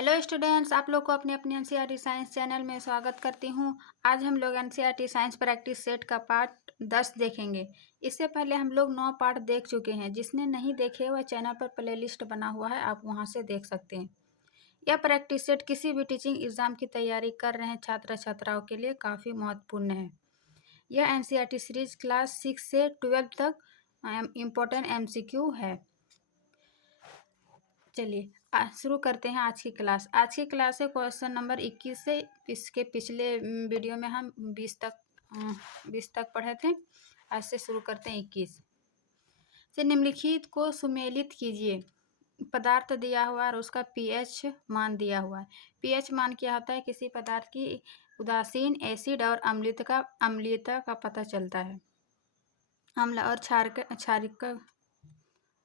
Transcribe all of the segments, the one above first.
Hello students, आप लोग को अपने अपने एनसीईआरटी साइंस चैनल में स्वागत करती हूँ। आज हम लोग एनसीईआरटी साइंस प्रैक्टिस सेट का पार्ट 10 देखेंगे। इससे पहले हम लोग 9 पार्ट देख चुके हैं। जिसने नहीं देखे वह चैनल पर प्लेलिस्ट बना हुआ है, आप वहां से देख सकते हैं। यह प्रैक्टिस सेट किसी भी टीचिंग एग्जाम की तैयारी कर रहे छात्र छात्राओं के लिए काफ़ी महत्वपूर्ण है। यह एनसीईआरटी सीरीज क्लास 6 से 12 तक इम्पोर्टेंट MCQ है। चलिए शुरू करते हैं आज की क्लास। आज की क्लास है क्वेश्चन नंबर 21 से। इसके पिछले वीडियो में हम 20 तक पढ़े थे। आज से शुरू करते हैं 21 से। निम्नलिखित को सुमेलित कीजिए। पदार्थ दिया हुआ और उसका पीएच मान दिया हुआ है। पीएच मान क्या होता है? किसी पदार्थ की उदासीन, एसिड और अम्लीयता का पता चलता है। अम्ल और क्षारिक का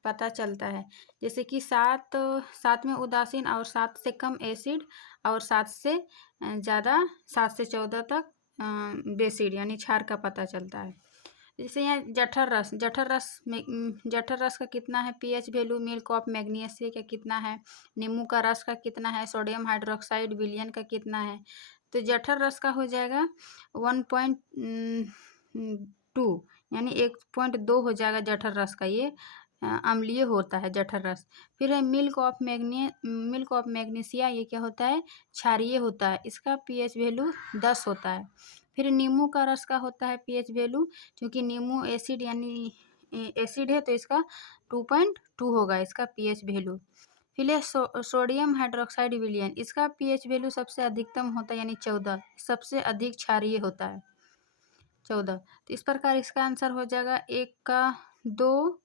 पता चलता है। जैसे कि 7 में उदासीन और 7 से कम एसिड और 7 से ज़्यादा 7 से 14 तक बेसिड यानी क्षार का पता चलता है। जैसे यहाँ जठर रस का कितना है pH value? Milk of magnesia का कितना है? नींबू का रस का कितना है? सोडियम हाइड्रोक्साइड विलयन का कितना है? तो जठर रस का हो जाएगा 1.2 यानी 1.2 हो जाएगा जठर रस का। ये अम्लीय होता है जठर रस। फिर है मिल्क ऑफ मैग्नीशिया, ये क्या होता है? क्षारीय होता है। इसका पीएच वैल्यू 10 होता है। फिर नींबू का रस का होता है पीएच वैल्यू, क्योंकि नींबू एसिड यानी एसिड है तो इसका 2.2 होगा इसका पीएच वैल्यू। फिर है सोडियम हाइड्रोक्साइड विलयन, इसका पीएच वैल्यू सबसे अधिकतम होता है यानी 14, सबसे अधिक क्षारीय होता है 14। तो इस प्रकार इसका आंसर हो जाएगा 1 का 2,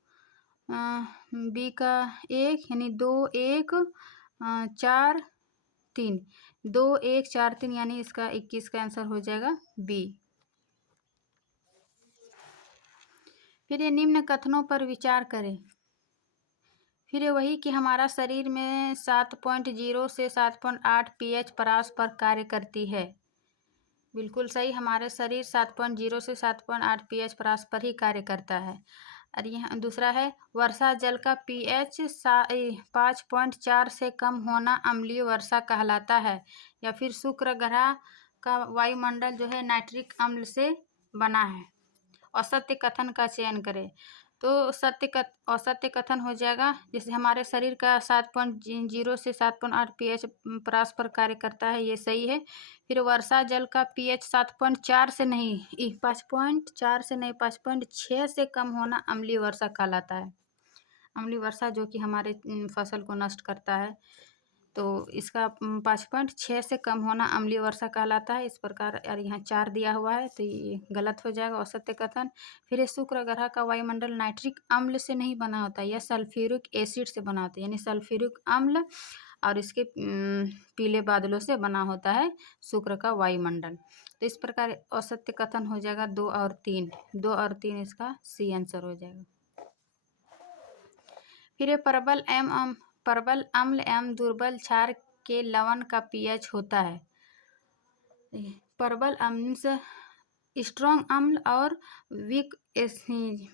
बी का 1 यानी 2 1 4 3, 2 1 4 3 यानी इसका 21 का आंसर हो जाएगा बी। फिर ये निम्न कथनों पर विचार करें। फिर ये वही कि हमारा शरीर में 7.0 से 7.8 पीएच परास पर कार्य करती है। बिल्कुल सही, हमारे शरीर 7.0 से 7.8 पीएच परास पर ही कार्य करता है। और यहाँ दूसरा है वर्षा जल का पीएच 5.4 से कम होना अम्लीय वर्षा कहलाता है। या फिर शुक्र ग्रह का वायुमंडल जो है नाइट्रिक अम्ल से बना है। असत्य कथन का चयन करें। तो असत्य कथन हो जाएगा, जैसे हमारे शरीर का 7.0 से 7.8 पीएच परास पर कार्य करता है, ये सही है। फिर वर्षा जल का पीएच 7.4 से नहीं 5.4 से नहीं 5.6 से कम होना अम्लीय वर्षा कहलाता है। अम्लीय वर्षा जो कि हमारे फसल को नष्ट करता है, तो इसका 5.6 से कम होना अम्लीय वर्षा कहलाता है। इस प्रकार और यहाँ 4 दिया हुआ है तो ये गलत हो जाएगा, असत्य कथन। फिर शुक्र ग्रह का वायुमंडल नाइट्रिक अम्ल से नहीं बना होता, यह सल्फ्यूरिक एसिड से बना होता है, यानी सल्फ्यूरिक अम्ल और इसके पीले बादलों से बना होता है शुक्र का वायुमंडल। तो इस प्रकार असत्य कथन हो जाएगा 2 और 3, 2 और 3 इसका सी आंसर हो जाएगा। फिर प्रबल अम्ल एवं दुर्बल क्षार के लवण का पीएच होता है। प्रबल अम्ल स्ट्रॉन्ग अम्ल और वीक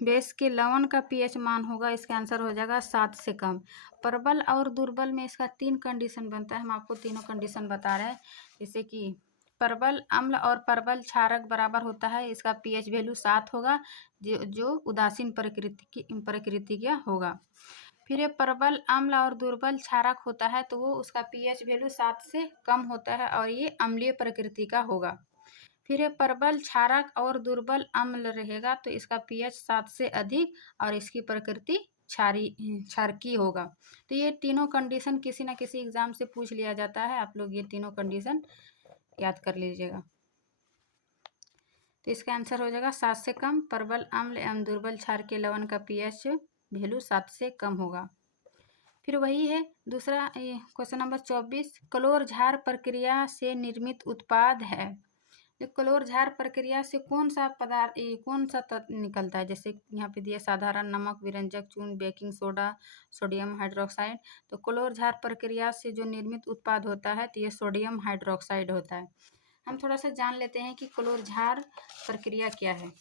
बेस के लवण का पीएच मान होगा, इसका आंसर हो जाएगा 7 से कम। प्रबल और दुर्बल में इसका 3 कंडीशन बनता है, हम आपको तीनों कंडीशन बता रहे हैं। जैसे कि प्रबल अम्ल और प्रबल क्षारक बराबर होता है, इसका पीएच वैल्यू 7 होगा, जो उदासीन प्रकृति का होगा। फिर ये प्रबल अम्ल और दुर्बल क्षारक होता है तो वो उसका पीएच वैल्यू 7 से कम होता है और ये अम्लीय प्रकृति का होगा। फिर ये प्रबल क्षारक और दुर्बल अम्ल रहेगा तो इसका पीएच 7 से अधिक और इसकी प्रकृति क्षारकीय होगा। तो ये तीनों कंडीशन किसी न किसी एग्जाम से पूछ लिया जाता है, आप लोग ये तीनों कंडीशन याद कर लीजिएगा। तो इसका आंसर हो जाएगा 7 से कम। प्रबल अम्ल एवं दुर्बल क्षार के लवण का पीएच वैल्यू 7 से कम होगा। फिर वही है दूसरा क्वेश्चन नंबर 24, क्लोर झार प्रक्रिया से निर्मित उत्पाद है। जो क्लोर झार प्रक्रिया से कौन सा तत्व निकलता है? जैसे यहाँ पे दिया साधारण नमक, विरंजक, चून, बेकिंग सोडा, सोडियम हाइड्रोक्साइड। तो क्लोर झार प्रक्रिया से जो निर्मित उत्पाद होता है तो ये सोडियम हाइड्रोक्साइड होता है। हम थोड़ा सा जान लेते हैं कि क्लोर झार प्रक्रिया क्या है।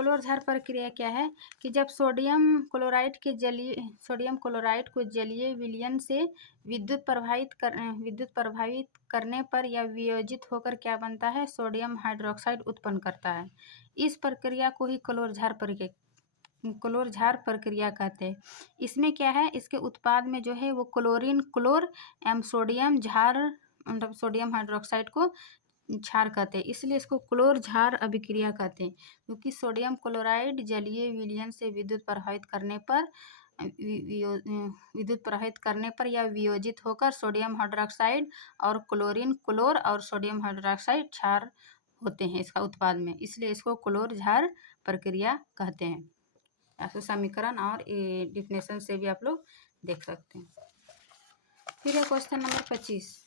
क्लोर क्षार प्रक्रिया क्या है कि जब सोडियम क्लोराइड को जलीय विलयन से विद्युत प्रभावित करने पर या वियोजित होकर क्या बनता है, सोडियम हाइड्रोक्साइड उत्पन्न करता है। इस प्रक्रिया को ही क्लोर क्षार प्रक्रिया कहते हैं। इसमें क्या है, इसके उत्पाद में जो है वो क्लोरीन क्लोर एवं सोडियम क्षार मतलब सोडियम हाइड्रोक्साइड को क्षार कहते हैं, इसलिए इसको क्लोर क्षार अभिक्रिया कहते हैं। क्योंकि सोडियम क्लोराइड जलीय विलयन से विद्युत प्रभावित करने पर या वियोजित होकर सोडियम हाइड्रोक्साइड और क्लोरीन क्लोर और सोडियम हाइड्रोक्साइड क्षार होते हैं इसका उत्पाद में, इसलिए इसको क्लोर क्षार प्रक्रिया कहते हैं। ऐसे समीकरण और डिफिनेशन से भी आप लोग देख सकते हैं। फिर है क्वेश्चन नंबर 25।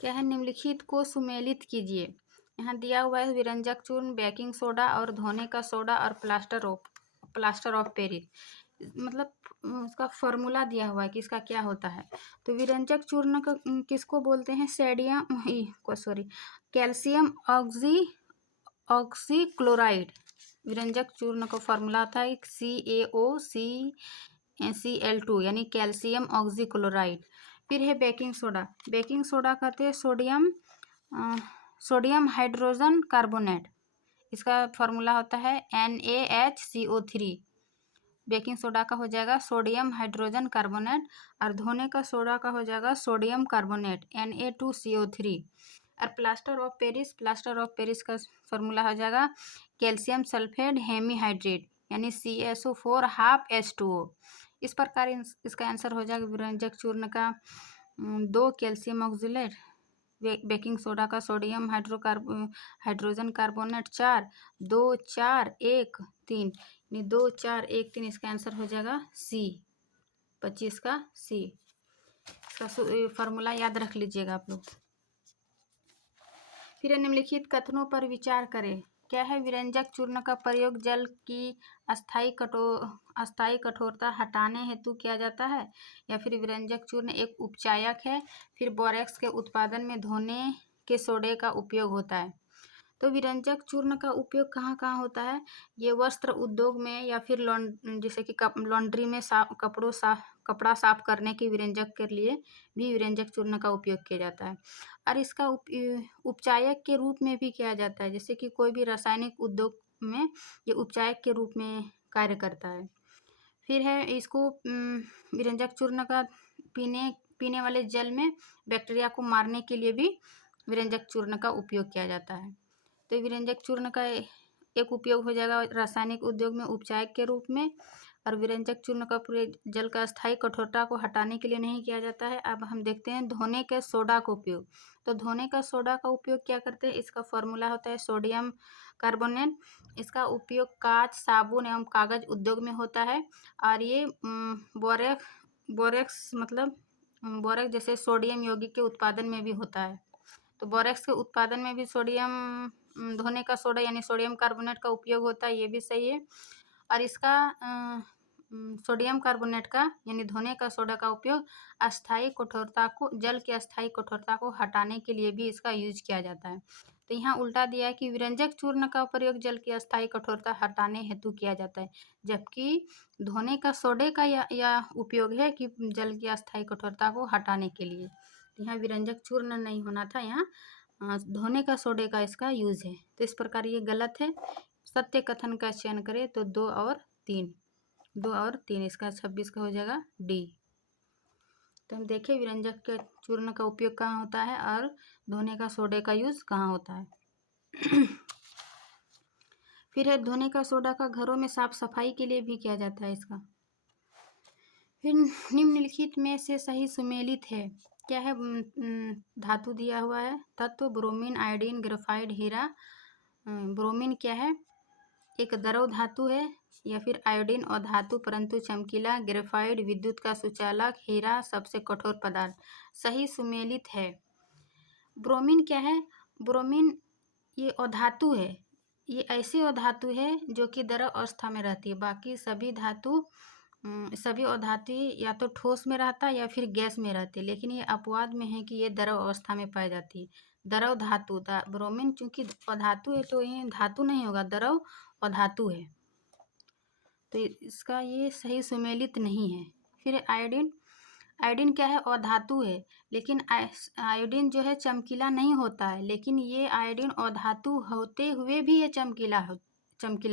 क्या है, निम्नलिखित को सुमेलित कीजिए। यहाँ दिया हुआ है विरंजक चूर्ण, बेकिंग सोडा और धोने का सोडा और प्लास्टर ऑफ पेरिस। मतलब उसका फॉर्मूला दिया हुआ है कि इसका क्या होता है। तो विरंजक चूर्ण का किसको बोलते हैं, कैल्शियम ऑक्सीक्लोराइड। विरंजक चूर्ण का फॉर्मूला आता है CaOCl2 यानी कैल्शियम ऑक्सीक्लोराइड। फिर है बेकिंग सोडा कहते हैं सोडियम हाइड्रोजन कार्बोनेट। इसका फॉर्मूला होता है NaHCO3। बेकिंग सोडा का हो जाएगा सोडियम हाइड्रोजन कार्बोनेट और धोने का सोडा का हो जाएगा सोडियम कार्बोनेट Na2CO3। और प्लास्टर ऑफ पेरिस का फॉर्मूला हो जाएगा कैल्शियम सल्फेट हेमीहाइड्रेट यानी CaSO4 हाफ H2O। इस प्रकार इसका आंसर हो जाएगा विरंजक चूर्ण का 2 कैल्शियम ऑक्जेलेट, बेकिंग सोडा का सोडियम हाइड्रोजन कार्बोनेट 4, 2 4 1 3 यानी 2 4 1 3। इसका आंसर हो जाएगा C, 25 का C। इसका फार्मूला याद रख लीजिएगा आप लोग। फिर निम्नलिखित कथनों पर विचार करें। क्या है, विरंजक चूर्ण का प्रयोग जल की अस्थायी कठोरता हटाने हेतु किया जाता है, या फिर विरंजक चूर्ण एक उपचायक है। फिर बोरेक्स के उत्पादन में धोने के सोडे का उपयोग होता है। तो विरंजक चूर्ण का उपयोग कहाँ कहाँ होता है, ये वस्त्र उद्योग में या फिर जैसे कि लॉन्ड्री में कपड़ा साफ करने के विरंजक के लिए भी विरंजक चूर्ण का उपयोग किया जाता है। और इसका उपचायक के रूप में भी किया जाता है, जैसे कि कोई भी रासायनिक उद्योग में ये उपचायक के रूप में कार्य करता है। फिर है इसको विरंजक चूर्ण का पीने वाले जल में बैक्टीरिया को मारने के लिए भी विरंजक चूर्ण का उपयोग किया जाता है। तो विरंजक चूर्ण का एक उपयोग हो जाएगा रासायनिक उद्योग में उपचायक के रूप में, और विरंजक चूर्ण का पूरे जल का स्थायी कठोरता को हटाने के लिए नहीं किया जाता है। अब हम देखते हैं धोने के सोडा का उपयोग। तो धोने का सोडा का उपयोग क्या करते हैं, इसका फॉर्मूला होता है सोडियम कार्बोनेट। इसका उपयोग कांच, साबुन एवं कागज उद्योग में होता है। और ये बोरेक्स जैसे सोडियम यौगिक के उत्पादन में भी होता है। तो बोरेक्स के उत्पादन में भी धोने का सोडा यानी सोडियम कार्बोनेट का उपयोग होता है, ये भी सही है। और इसका सोडियम कार्बोनेट का यानी धोने का सोडा का उपयोग जल की अस्थायी कठोरता को हटाने के लिए भी इसका यूज किया जाता है। तो यहाँ उल्टा दिया है कि विरंजक चूर्ण का प्रयोग जल की अस्थायी कठोरता हटाने हेतु किया जाता है, जबकि धोने का सोडे का या उपयोग है कि जल की अस्थायी कठोरता को हटाने के लिए। यहाँ विरंजक चूर्ण नहीं होना था, यहाँ धोने का सोडे का इसका यूज है। तो इस प्रकार ये गलत है। सत्य कथन का चयन करें तो 2 और 3 इसका 26 का हो जाएगा D। तो हम देखें विरंजक के चूर्ण का उपयोग कहाँ होता है और धोने का सोडे का यूज कहाँ होता है। फिर है धोने का सोडा का घरों में साफ सफाई के लिए भी किया जाता है इसका। फिर निम्नलिखित में से सही सुमेलित है। क्या है, धातु दिया हुआ है तत्व ब्रोमीन, आयोडीन, ग्रेफाइट, हीरा। ब्रोमीन क्या है, एक द्रव धातु है, या फिर आयोडीन अधातु परंतु चमकीला, ग्रेफाइट विद्युत का सुचालक, हीरा सबसे कठोर पदार्थ। सही सुमेलित है। ब्रोमीन क्या है, ब्रोमीन ये अधातु है, ये ऐसी अधातु है जो कि द्रव अवस्था में रहती है। बाकी सभी धातु सभी अधातु या तो ठोस में रहता है या फिर गैस में रहती है, लेकिन ये अपवाद में है कि ये द्रव अवस्था में पाई जाती है। द्रव धातु ब्रोमीन चूंकि अधातु है तो ये धातु नहीं होगा, द्रव अधातु है, तो इसका ये सही सुमेलित नहीं है। फिर आयोडीन, आयोडीन क्या है? अधातु है, लेकिन आयोडीन जो है चमकीला नहीं होता है, लेकिन ये आयोडीन अधातु होते हुए भी ये चमकीला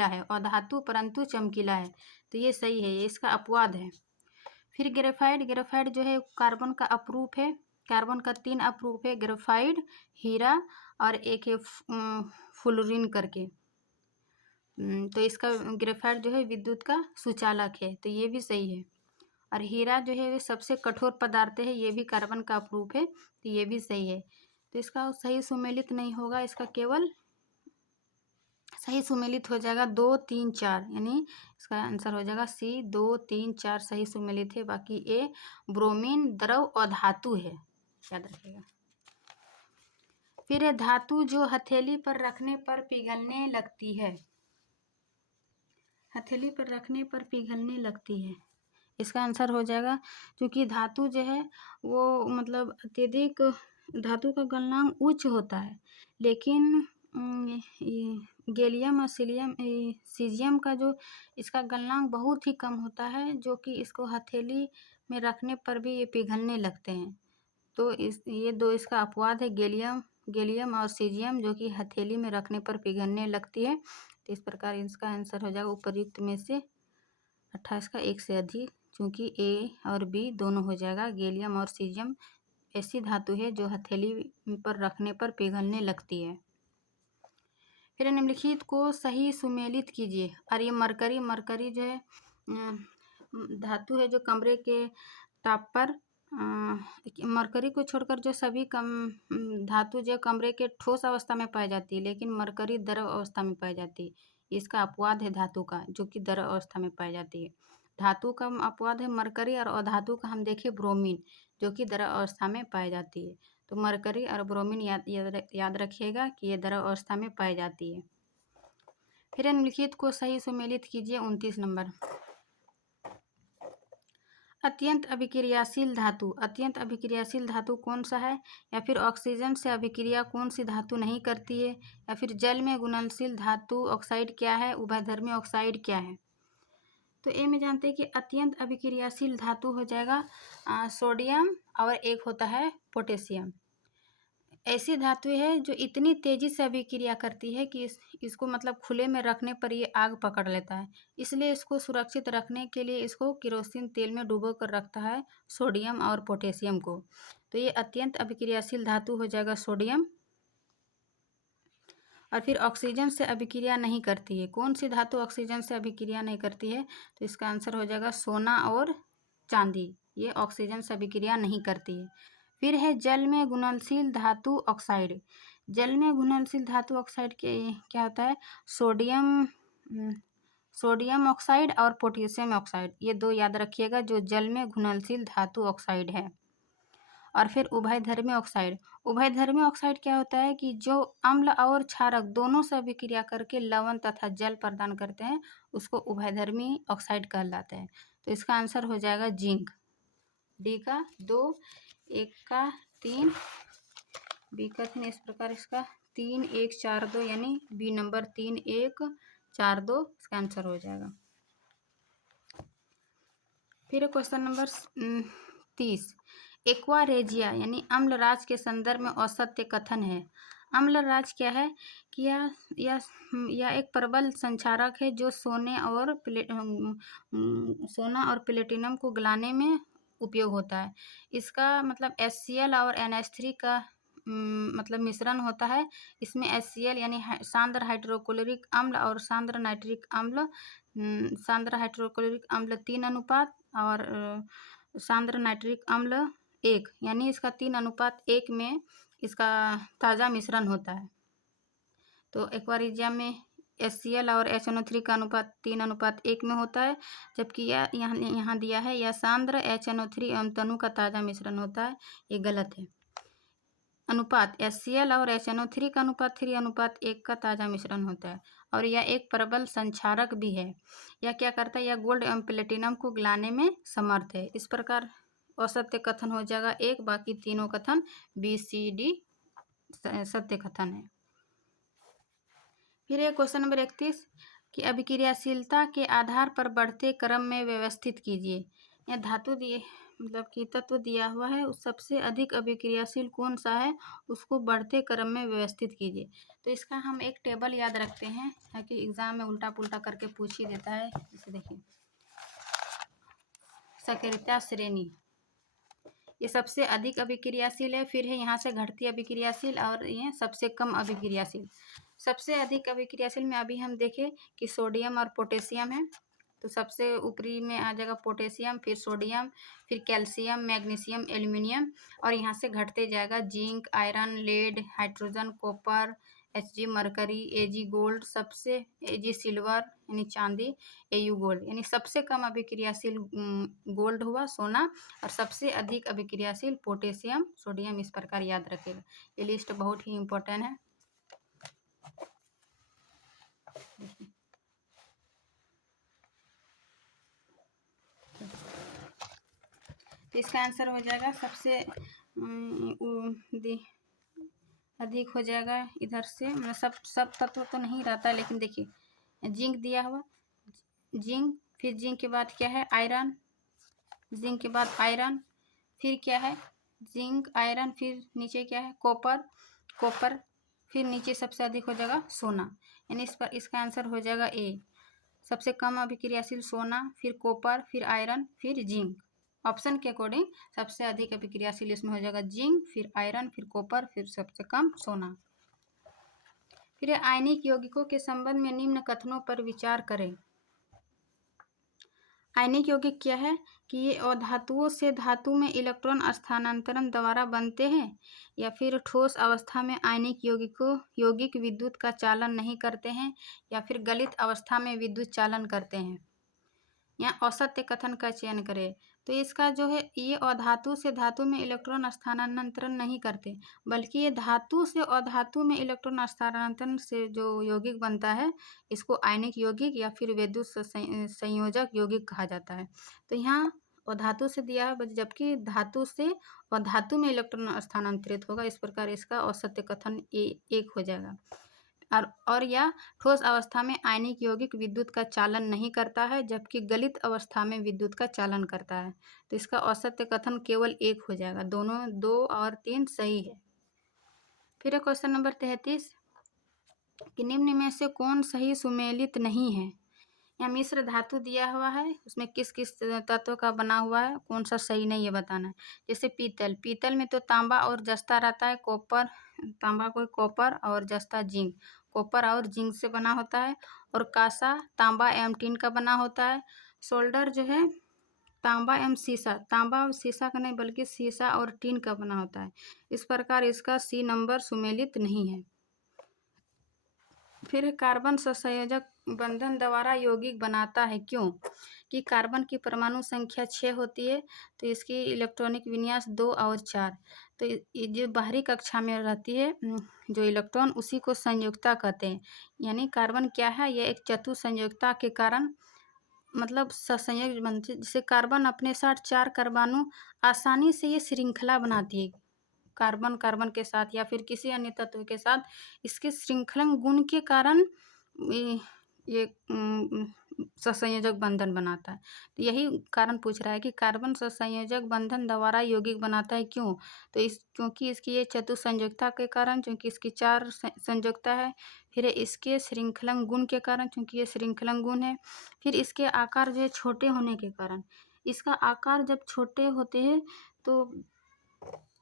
है, अधातु परंतु चमकीला है, तो ये सही है, ये इसका अपवाद है। फिर ग्रेफाइट, ग्रेफाइट जो है कार्बन का अपरूप है, कार्बन का 3 अपरूप है, ग्रेफाइट, हीरा और एक है फ्लोरीन करके। तो इसका ग्रेफाइट जो है विद्युत का सुचालक है, तो ये भी सही है। और हीरा जो है वे सबसे कठोर पदार्थ है, ये भी कार्बन का अपरूप है, तो ये भी सही है। तो इसका सही सुमेलित नहीं होगा, इसका केवल सही सुमेलित हो जाएगा 2, 3, 4, यानी इसका आंसर हो जाएगा सी, 2, 3, 4 सही सुमेलित है, बाकी ए ब्रोमीन द्रव अधातु है, याद रखिएगा। फिर है धातु जो हथेली पर रखने पर पिघलने लगती है, हथेली पर रखने पर पिघलने लगती है, इसका आंसर हो जाएगा, क्योंकि धातु जो है वो मतलब अत्यधिक धातु का गलनांक उच्च होता है, लेकिन गैलियम और सीजियम का जो इसका गलनांक बहुत ही कम होता है, जो कि इसको हथेली में रखने पर भी ये पिघलने लगते हैं। तो ये दो इसका अपवाद है, गैलियम और सीजियम, जो कि हथेली में रखने पर पिघलने लगती है। तो इस प्रकार इसका आंसर हो जाएगा उपर्युक्त में से 28 का 1 से अधिक, क्योंकि ए और बी दोनों हो जाएगा। गैलियम और सीजियम ऐसी धातु है जो हथेली पर रखने पर पिघलने लगती है। फिर निम्नलिखित को सही सुमेलित कीजिए। और ये मरकरी जो है धातु है जो कमरे के ताप पर मरकरी को छोड़कर जो सभी धातु जो कमरे के ठोस अवस्था में पाई जाती है, लेकिन मरकरी द्रव अवस्था में पाई जाती है, इसका अपवाद है धातु का, जो कि द्रव अवस्था में पाई जाती है। धातु का अपवाद है मरकरी, और अधातु का हम देखें ब्रोमीन, जो कि द्रव अवस्था में पाई जाती है। तो मरकरी और ब्रोमीन याद रखिएगा कि ये द्रव अवस्था में पाई जाती है। फिर निम्नलिखित को सही सुमेलित कीजिए। 29 नंबर, अत्यंत अभिक्रियाशील धातु, अत्यंत अभिक्रियाशील धातु कौन सा है? या फिर ऑक्सीजन से अभिक्रिया कौन सी धातु नहीं करती है? या फिर जल में घुलनशील धातु ऑक्साइड क्या है? उभयधर्मी ऑक्साइड क्या है? तो ए में जानते हैं कि अत्यंत अभिक्रियाशील धातु हो जाएगा सोडियम, और एक होता है पोटेशियम। ऐसी धातु है जो इतनी तेजी से अभिक्रिया करती है कि इसको मतलब खुले में रखने पर ये आग पकड़ लेता है, इसलिए इसको सुरक्षित रखने के लिए इसको केरोसिन तेल में डुबो कर रखता है सोडियम और पोटेशियम को। तो ये अत्यंत अभिक्रियाशील धातु हो जाएगा सोडियम। और फिर ऑक्सीजन से अभिक्रिया नहीं करती है, कौन सी धातु ऑक्सीजन से अभिक्रिया नहीं करती है? तो इसका आंसर हो जाएगा सोना और चांदी, ये ऑक्सीजन से अभिक्रिया नहीं करती है। फिर है जल में घुलनशील धातु ऑक्साइड, जल में घुलनशील धातु ऑक्साइड के क्या होता है? सोडियम ऑक्साइड और पोटेशियम ऑक्साइड, ये दो याद रखिएगा जो जल में घुलनशील धातु ऑक्साइड है। और फिर उभयधर्मी ऑक्साइड, उभयधर्मी ऑक्साइड क्या होता है कि जो अम्ल और क्षारक दोनों से अभिक्रिया करके लवण तथा जल प्रदान करते हैं, उसको उभयधर्मी ऑक्साइड कहलाते हैं। तो इसका आंसर हो जाएगा जिंक, डी का 2, 1 का 3, बी का 3, इस प्रकार इसका 3, 1, 4, 2, यानी बी नंबर 3, 1, 4, 2 इसका आंसर हो जाएगा। फिर क्वेश्चन नंबर 30, एक्वारेजिया यानी अम्लराज के संदर्भ में असत्य कथन है। अम्लराज क्या है कि यह एक प्रबल संक्षारक है जो सोना और प्लेटिनम को गलाने में उपयोग होता है। इसका मतलब HCl और NH3 का मतलब मिश्रण होता है। इसमें HCl यानी सांद्र हाइड्रोक्लोरिक अम्ल और सांद्र नाइट्रिक अम्ल, सांद्र हाइड्रोक्लोरिक अम्ल 3 अनुपात और सांद्र नाइट्रिक अम्ल 1, यानी इसका 3:1 में इसका ताज़ा मिश्रण होता है। तो एक्वारेजिया में HCl और HNO3 का अनुपात 3:1 में होता है, जबकि यहाँ दिया है यह सांद्र HNO3 एवं तनु का ताज़ा मिश्रण होता है, ये गलत है। अनुपात HCl और HNO3 का अनुपात 3:1 का ताज़ा मिश्रण होता है और यह एक प्रबल संक्षारक भी है। यह क्या करता है, यह गोल्ड एवं प्लेटिनम को गलाने में समर्थ है। इस प्रकार असत्य कथन हो जाएगा 1, बाकी तीनों कथन BCD सत्य कथन है। फिर एक क्वेश्चन नंबर 31 कि अभिक्रियाशीलता के आधार पर बढ़ते क्रम में व्यवस्थित कीजिए। यह धातु दिए मतलब कि तत्व दिया हुआ है, उस सबसे अधिक अभिक्रियाशील कौन सा है उसको बढ़ते क्रम में व्यवस्थित कीजिए। तो इसका हम एक टेबल याद रखते हैं ताकि एग्जाम में उल्टा पुल्टा करके पूछ ही देता है। जैसे देखिए सक्रियता श्रेणी, ये सबसे अधिक अभिक्रियाशील है, फिर है यहाँ से घटती अभिक्रियाशील और ये सबसे कम अभिक्रियाशील। सबसे अधिक अभिक्रियाशील में अभी हम देखें कि सोडियम और पोटेशियम है, तो सबसे ऊपरी में आ जाएगा पोटेशियम, फिर सोडियम, फिर कैल्शियम, मैग्नीशियम, एल्युमिनियम, और यहाँ से घटते जाएगा zinc, iron, lead, hydrogen, copper, Hg mercury, Ag gold, सबसे Ag सिल्वर यानी चांदी, Au गोल्ड यानी सबसे कम अभिक्रियाशील गोल्ड हुआ सोना, और सबसे अधिक अभिक्रियाशील पोटेशियम, सोडियम। इस प्रकार याद रखेगा, ये लिस्ट बहुत ही इम्पोर्टेंट है। तो इसका आंसर हो जाएगा सबसे अधिक हो जाएगा इधर से, मतलब सब तत्व तो नहीं रहता, लेकिन देखिए जिंक दिया हुआ, जिंक, फिर जिंक के बाद क्या है आयरन, जिंक के बाद आयरन, फिर क्या है जिंक, आयरन, फिर नीचे क्या है कॉपर, कॉपर, फिर नीचे सबसे अधिक हो जाएगा सोना, यानी इस पर इसका आंसर हो जाएगा ए। सबसे कम अभिक्रियाशील सोना, फिर कॉपर, फिर आयरन, फिर जिंक। ऑप्शन के अकॉर्डिंग सबसे अधिक अभिक्रियाशील इसमें हो जाएगा जिंक, फिर आयरन, फिर कॉपर, फिर सबसे कम सोना। फिर आयनिक यौगिकों के संबंध में निम्न कथनों पर विचार करें। आयनिक यौगिक क्या है कि ये अधातुओं से धातु में इलेक्ट्रॉन स्थानांतरण द्वारा बनते हैं, या फिर ठोस अवस्था में आयनिक यौगिक विद्युत का चालन नहीं करते हैं, या फिर गलित अवस्था में विद्युत चालन करते हैं। यहाँ असत्य कथन का चयन करें। तो इसका जो है ये अधातु से धातु में इलेक्ट्रॉन स्थानांतरण नहीं करते, बल्कि ये धातु से अधातु में इलेक्ट्रॉन स्थानांतरण से जो यौगिक बनता है इसको आयनिक यौगिक या फिर विद्युत संयोजक यौगिक कहा जाता है। तो यहाँ अधातु से दिया है, जबकि धातु से अधातु में इलेक्ट्रॉन स्थानांतरित होगा। इस प्रकार इसका असत्य कथन एक हो जाएगा। और यह ठोस अवस्था में आयनिक यौगिक विद्युत का चालन नहीं करता है, जबकि गलित अवस्था में विद्युत का चालन करता है। तो इसका असत्य कथन केवल एक हो जाएगा, दोनों 2 और 3 सही है। फिर क्वेश्चन नंबर 33 कि निम्न में से कौन सही सुमेलित नहीं है। यहाँ मिश्र धातु दिया हुआ है, उसमें किस किस तत्व का बना हुआ है, कौन सा सही नहीं है बताना है। जैसे पीतल, पीतल में तो तांबा और जस्ता रहता है, कॉपर, तांबा को कॉपर और जस्ता जिंक, कॉपर और जिंक से बना होता है। और कांसा तांबा एवं टीन का बना होता है। सोल्डर जो है तांबा एवं सीसा, तांबा और सीसा का नहीं बल्कि सीसा और टीन का बना होता है। इस प्रकार इसका C नंबर सुमेलित नहीं है। फिर कार्बन सहसंयोजक बंधन द्वारा यौगिक बनाता है, क्यों? कि कार्बन की परमाणु संख्या 6 होती है, तो इसकी इलेक्ट्रॉनिक विन्यास 2 और 4। तो ये जो बाहरी कक्षा में रहती है जो इलेक्ट्रॉन, उसी को संयोजकता कहते हैं। यानी कार्बन क्या है, यह एक चतुर संयोजकता के कारण मतलब सहसंयोजक बनते, जिससे कार्बन अपने साथ 4 परमाणु आसानी से ये श्रृंखला बनाती है। कार्बन कार्बन के साथ या फिर किसी अन्य तत्व के साथ इसके श्रृंखलन गुण के कारण ये सहसंयोजक बंधन बनाता है। तो यही कारण पूछ रहा है कि कार्बन सहसंयोजक बंधन द्वारा यौगिक बनाता है, क्यों? तो क्योंकि इसकी ये चतुसंयोजकता के कारण, क्योंकि इसकी 4 संयोजकता है। फिर इसके श्रृंखलन गुण के कारण, क्योंकि ये श्रृंखलन गुण है। फिर इसके आकार जो है छोटे होने के कारण, इसका आकार जब छोटे होते हैं तो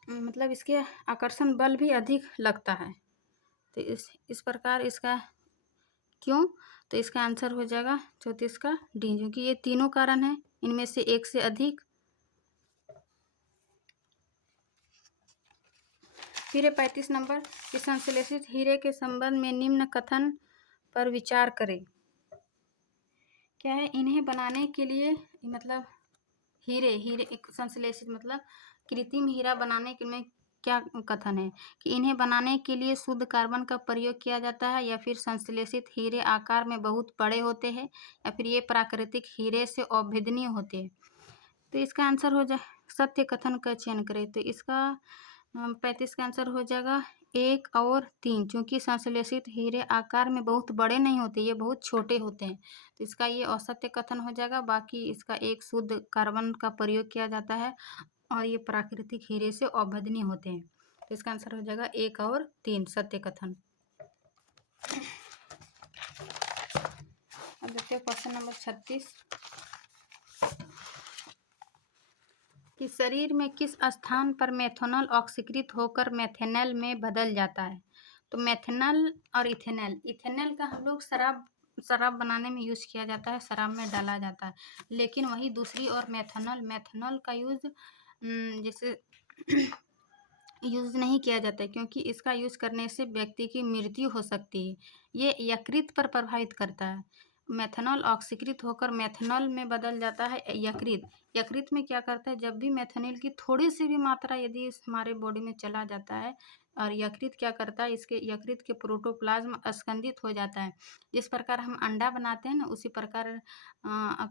मतलब इसके आकर्षण बल भी अधिक लगता है। तो इस प्रकार इसका क्यों, तो इसका आंसर हो जाएगा 34 का डी, क्योंकि ये तीनों कारण हैं, इनमें से एक से अधिक। फिर 35 नंबर कि संश्लेषित हीरे के संबंध में निम्न कथन पर विचार करें। क्या है, इन्हें बनाने के लिए मतलब हीरे एक संश्लेषित मतलब कृत्रिम हीरा बनाने के में क्या कथन है कि इन्हें बनाने के लिए शुद्ध कार्बन का प्रयोग किया जाता है, या फिर संश्लेषित हीरे आकार में बहुत बड़े होते हैं, या फिर ये प्राकृतिक हीरे से अभेदनीय होते हैं। तो इसका आंसर हो जाए सत्य कथन का चयन करें। तो इसका 35 का आंसर हो जाएगा 1 और 3, क्योंकि संश्लेषित हीरे आकार में बहुत बड़े नहीं होते, ये बहुत छोटे होते हैं। तो इसका ये असत्य कथन हो जाएगा। बाकी इसका एक शुद्ध कार्बन का प्रयोग किया जाता है और ये प्राकृतिक हीरे से अभेदनीय होते हैं। तो इसका आंसर हो जाएगा 1 और 3 सत्य कथन। अब देखते हैं क्वेश्चन नंबर 36 कि शरीर में किस स्थान पर मेथनॉल ऑक्सीकृत होकर मेथेनॉल में बदल जाता है। तो मेथनॉल और इथेनॉल, इथेनॉल का हम लोग शराब बनाने में यूज़ किया जाता है, शराब में डाला जाता है। लेकिन वही दूसरी और मेथनॉल का यूज़ जैसे यूज़ नहीं किया जाता है, क्योंकि इसका यूज़ करने से व्यक्ति की मृत्यु हो सकती है। ये यकृत पर प्रभावित करता है। मेथनॉल ऑक्सीकृत होकर मेथनॉल में बदल जाता है यकृत में क्या करता है, जब भी मेथनॉल की थोड़ी सी भी मात्रा यदि हमारे बॉडी में चला जाता है और यकृत क्या करता है, इसके यकृत के प्रोटोप्लाज्म स्कंदित हो जाता है। जिस प्रकार हम अंडा बनाते हैं ना, उसी प्रकार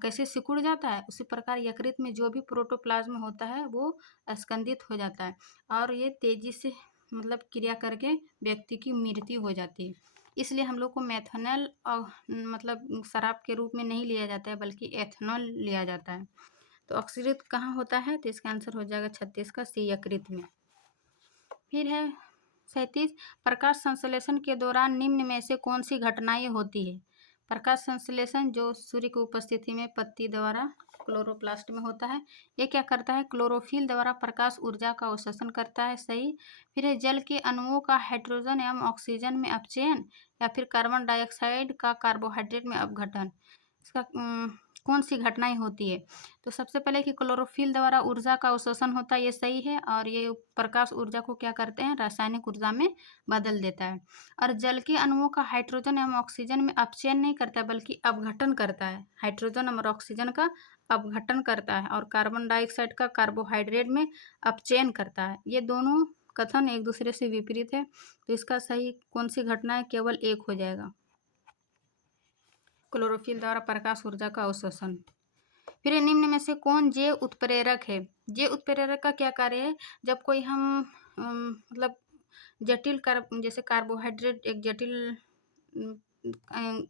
कैसे सिकुड़ जाता है, उसी प्रकार यकृत में जो भी प्रोटोप्लाज्म होता है वो स्कंदित हो जाता है और ये तेजी से मतलब क्रिया करके व्यक्ति की मृत्यु हो जाती है। इसलिए हम लोग को मेथनॉल मतलब शराब के रूप में नहीं लिया जाता है, बल्कि एथनॉल लिया जाता है। तो ऑक्सीकृत कहाँ होता है, तो इसका आंसर हो जाएगा 36 का सी, यकृत में। फिर है 37 प्रकाश संश्लेषण के दौरान निम्न में से कौन सी घटनाएं होती है। प्रकाश संश्लेषण जो सूर्य की उपस्थिति में पत्ती द्वारा क्लोरोप्लास्ट में होता है, ये क्या करता है, क्लोरोफिल द्वारा प्रकाश ऊर्जा का अवशोषण करता है, सही। फिर है जल के अणुओं का हाइड्रोजन एवं ऑक्सीजन में अपचयन, या फिर कार्बन डाइऑक्साइड का कार्बोहाइड्रेट में अपघटन। इसका कौन सी घटनाएं होती है। तो सबसे पहले कि क्लोरोफिल द्वारा ऊर्जा का अवशोषण होता है, ये सही है, और ये प्रकाश ऊर्जा को क्या करते हैं, रासायनिक ऊर्जा में बदल देता है। और जल के अणुओं का हाइड्रोजन एवं ऑक्सीजन में अपचयन नहीं करता है, बल्कि अपघटन करता है। हाइड्रोजन और ऑक्सीजन का अपघटन करता है और कार्बन डाइऑक्साइड का कार्बोहाइड्रेट में अपचयन करता है। ये दोनों कथन एक दूसरे से विपरीत है। तो इसका सही कौन सी घटना है, केवल एक हो जाएगा, क्लोरोफिल द्वारा प्रकाश ऊर्जा का अवशोषण। फिर निम्न में से कौन जैव उत्प्रेरक है। जैव उत्प्रेरक का क्या कार्य है, जब कोई हम मतलब जटिल जैसे कार्बोहाइड्रेट एक जटिल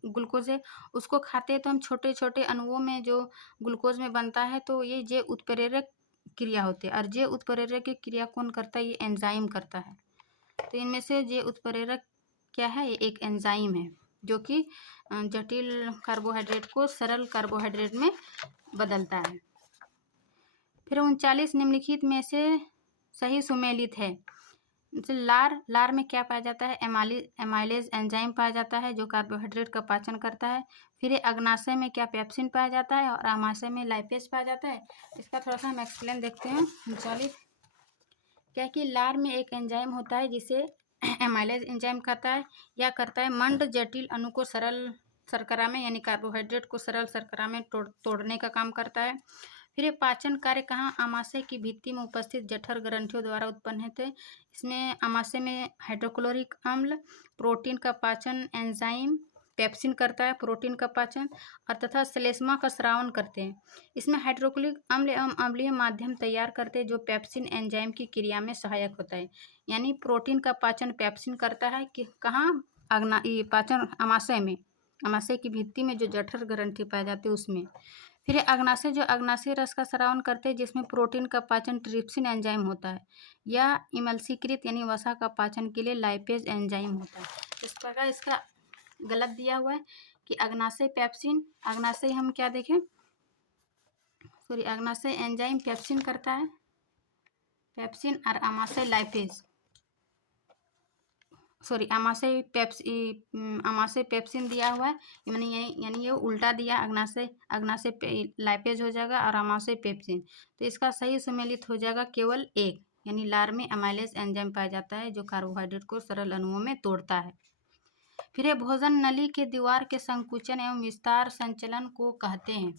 ग्लूकोज है, उसको खाते हैं तो हम छोटे छोटे अणुओं में जो ग्लूकोज में बनता है, तो ये जैव उत्प्रेरक क्रिया होती है। और जैव उत्प्रेरक की क्रिया कौन करता है, ये एंजाइम करता है। तो इनमें से जैव उत्प्रेरक क्या है, ये एक एंजाइम है जो कि जटिल कार्बोहाइड्रेट को सरल कार्बोहाइड्रेट में बदलता है। फिर 39 निम्नलिखित में से सही सुमेलित है। लार में क्या पाया जाता है, एमाइलेज एंजाइम पाया जाता है जो कार्बोहाइड्रेट का पाचन करता है। फिर अग्नाशय में क्या, पेप्सिन पाया जाता है, और आमाशय में लाइपेज पाया जाता है। इसका थोड़ा सा हम एक्सप्लेन देखते हैं। 39 क्या कि लार में एक एंजाइम होता है जिसे एमाइलेज एंजाइम कहता है, या करता है मंड जटिल अणु को सरल शर्करा में, यानी कार्बोहाइड्रेट को सरल शर्करा में तोड़ने का काम करता है। फिर ये पाचन कार्य कहाँ, आमाशय की भित्ति में उपस्थित जठर ग्रंथियों द्वारा उत्पन्न होते हैं। इसमें आमाशय में हाइड्रोक्लोरिक अम्ल प्रोटीन का पाचन एंजाइम पेप्सिन करता है, प्रोटीन का पाचन, और तथा श्लेष्मा का स्रावन करते हैं। इसमें हाइड्रोक्लोरिक अम्ल एवं अम्लीय माध्यम तैयार करते हैं जो पेप्सिन एंजाइम की क्रिया में सहायक होता है। यानी प्रोटीन का पाचन पेप्सिन करता है कि कहाँ, पाचन आमाशय में, आमाशय की भित्ति में जो जठर ग्रंथि पाए जाते हैं उसमें। फिर अग्नाशय जो अग्नाशय रस का स्रावन करते हैं जिसमें प्रोटीन का पाचन ट्रिप्सिन एंजाइम होता है, या इमल्सीकृत यानी वसा का पाचन के लिए लाइपेज एंजाइम होता है। इस प्रकार इसका गलत दिया हुआ है कि अग्नाशय पेप्सिन, अग्नाशय हम क्या देखें, सॉरी अग्नाशय एंजाइम पेप्सिन करता है, पेप्सिन, और आमाशय लाइपेज, सॉरी आमाशय पेप्सिन दिया हुआ है, यानी ये उल्टा दिया, अग्नाशय लाइपेज हो जाएगा और आमाशय पेप्सिन। तो इसका सही सुमेलित हो जाएगा केवल एक, यानी लार में एमाइलेज एंजाइम पाया जाता है जो कार्बोहाइड्रेट को सरल अणुओं में तोड़ता है। फिर भोजन नली के दीवार के संकुचन एवं विस्तार संचलन को कहते हैं।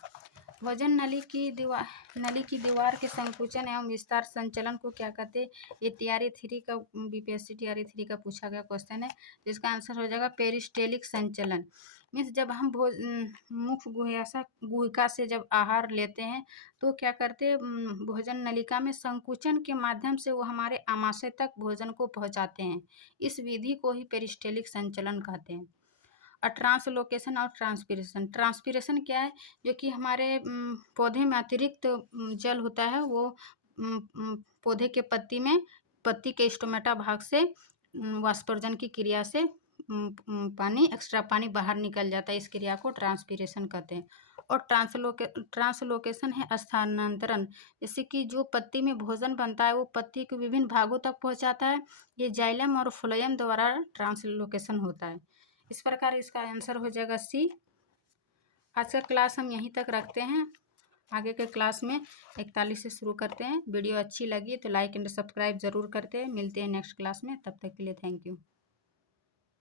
भोजन नली की दीवार के संकुचन एवं विस्तार संचलन को क्या कहते हैं? ये टीआरई 3 का बीपीएससी टीआरई 3 का पूछा गया क्वेश्चन है, जिसका आंसर हो जाएगा पेरिस्टेलिक संचलन। मीन्स जब हम मुख्य गुहिका से जब आहार लेते हैं तो क्या करते हैं, भोजन नलिका में संकुचन के माध्यम से वो हमारे आमाशय तक भोजन को पहुंचाते हैं। इस विधि को ही पेरिस्टेलिक संचलन कहते हैं। और ट्रांसलोकेशन और ट्रांसपीरेशन। ट्रांसपीरेशन क्या है? जो कि हमारे पौधे में अतिरिक्त जल होता है, वो पौधे के पत्ती के स्टोमेटा भाग से वाष्पोर्जन की क्रिया से एक्स्ट्रा पानी बाहर निकल जाता है। इस क्रिया को ट्रांसपीरेशन कहते हैं। और ट्रांसलोकेशन है स्थानांतरण। जैसे कि जो पत्ती में भोजन बनता है वो पत्ती के विभिन्न भागों तक पहुंचाता है। ये जाइलम और फ्लोएम द्वारा ट्रांसलोकेशन होता है। इस प्रकार इसका आंसर हो जाएगा सी। आज का क्लास हम यहीं तक रखते हैं। आगे के क्लास में 41 से शुरू करते हैं। वीडियो अच्छी लगी तो लाइक एंड सब्सक्राइब ज़रूर करते हैं। मिलते हैं नेक्स्ट क्लास में, तब तक के लिए थैंक यू।